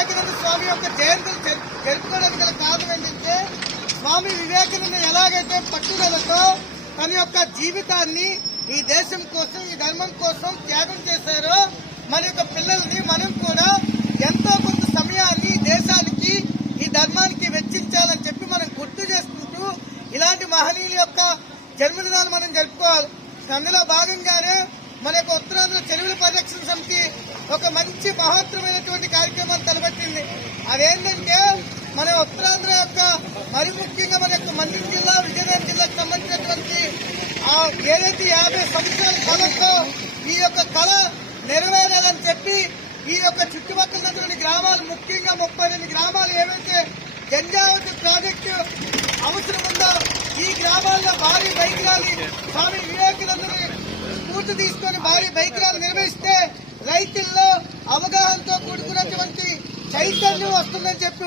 వివేకానంద స్వామి యొక్క జయంతులు జరుపుకోవడానికి గల కారణం ఏంటంటే, స్వామి వివేకానంద ఎలాగైతే పట్టుదలతో తన యొక్క జీవితాన్ని ఈ దేశం కోసం, ఈ ధర్మం కోసం త్యాగం చేశారో, మన యొక్క పిల్లల్ని మనం కూడా ఎంతో కొంత సమయాన్ని దేశానికి, ఈ ధర్మానికి వెచ్చించాలని చెప్పి మనం గుర్తు చేసుకుంటూ ఇలాంటి మహనీయుల యొక్క జన్మదినాలు మనం జరుపుకోవాలి. అందులో భాగంగానే మన యొక్క ఉత్తరాంధ్ర చెరువుల పరిరక్షణ సమితి ఒక మంచి మహోత్తరమైనటువంటి కార్యక్రమాన్ని తలపెట్టింది. అదేంటంటే, మన ఉత్తరాంధ్ర యొక్క మరి ముఖ్యంగా మన యొక్క మండ్యం జిల్లా, విజయనగరం జిల్లాకు సంబంధించినటువంటి ఏదైతే 50 సంవత్సరాల కళతో ఈ యొక్క కళ నెరవేరాలని చెప్పి ఈ యొక్క చుట్టుపక్కల ఉన్నటువంటి గ్రామాలు, ముఖ్యంగా 38 గ్రామాలు ఏవైతే గంజావతి ప్రాజెక్టు అవసరం ఉందో ఈ గ్రామాల్లో భారీ బైక్ ర్యాలీ, స్వామి వివేకానందుని స్ఫూర్తి తీసుకొని భారీ బైక్ ర్యాలీ నిర్వహిస్తే రైతుల్లో అవగాహనతో కూడుకున్నటువంటి చైతన్యం వస్తుందని చెప్పి